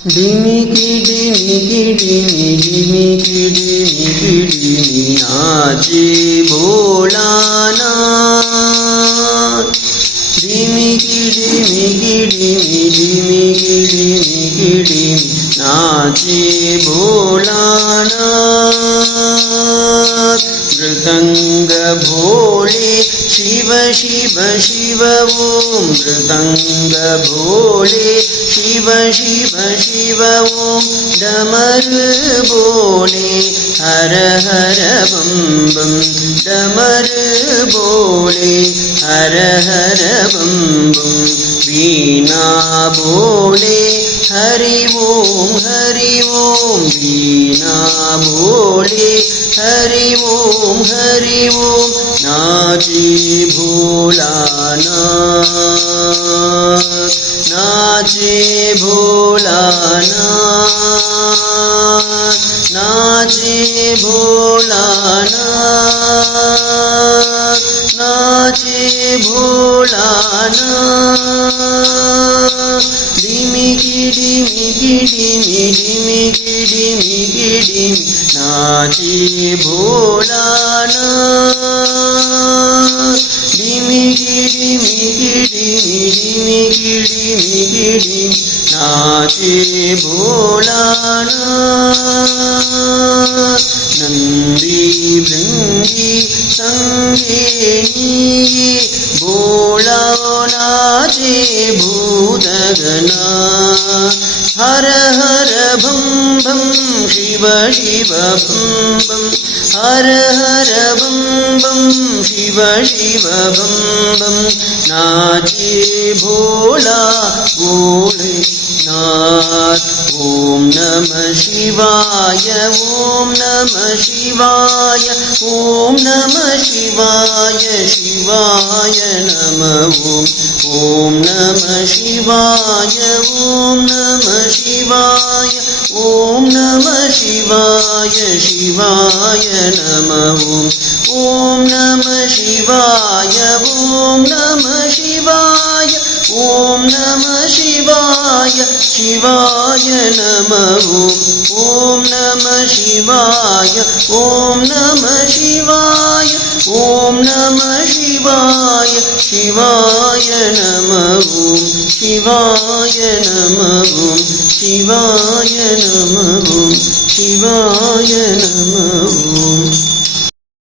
डिमिकी डिमिकी डिमी डिमिकी डिमिकी डिमी नाचे भोलानाथ। डिमिकी डिमिकी डिमी डिमिकी डिमिकी डिमी नाचे भोलानाथ। मृदंग भोले शिव शिव शिव ओम मृदंग भोले शिव शिव शिव ओम डमर बोले हर हर बम बम डमर बोले हर हर बम बम। वीणा बोले हरि ओम वीणा बोले हरि ओम नाचे भोलानाथ नाचे भोलानाथ नाचे भोलानाथ नाचे भोलानाथ। डिमिकी डिमिकी डिमी डिमिकी डिमिकी डिमी नाचे भोलानाथ। डिमिकी डिमिकी डिमी डिमिकी डिमिकी डिमी नाचे भोलानाथ। नंदी भृंगी संगे नीये बोला नाचे भूतगणा। हर हर भम भम शिव शिव भम बम हर हर बम बम शिव शिव बम बम। नाचे भोला भोलेनाथ। ओम नमः शिवाय ओम नमः शिवाय ओम नमः शिवाय शिवाय नमः ओम नमः शिवाय ओम नमः शिवाय ओम नमः शिवाय शिवाय नमः ओम नमः शिवाय ओम नमः शिवाय ओम नमः शिवाय शिवाय नमः ओम नमः शिवाय ओम नमः शिवाय ओम नमः शिवाय शिवाय नमः शिवाय नमः शिवाय नमः शिवाय नमः।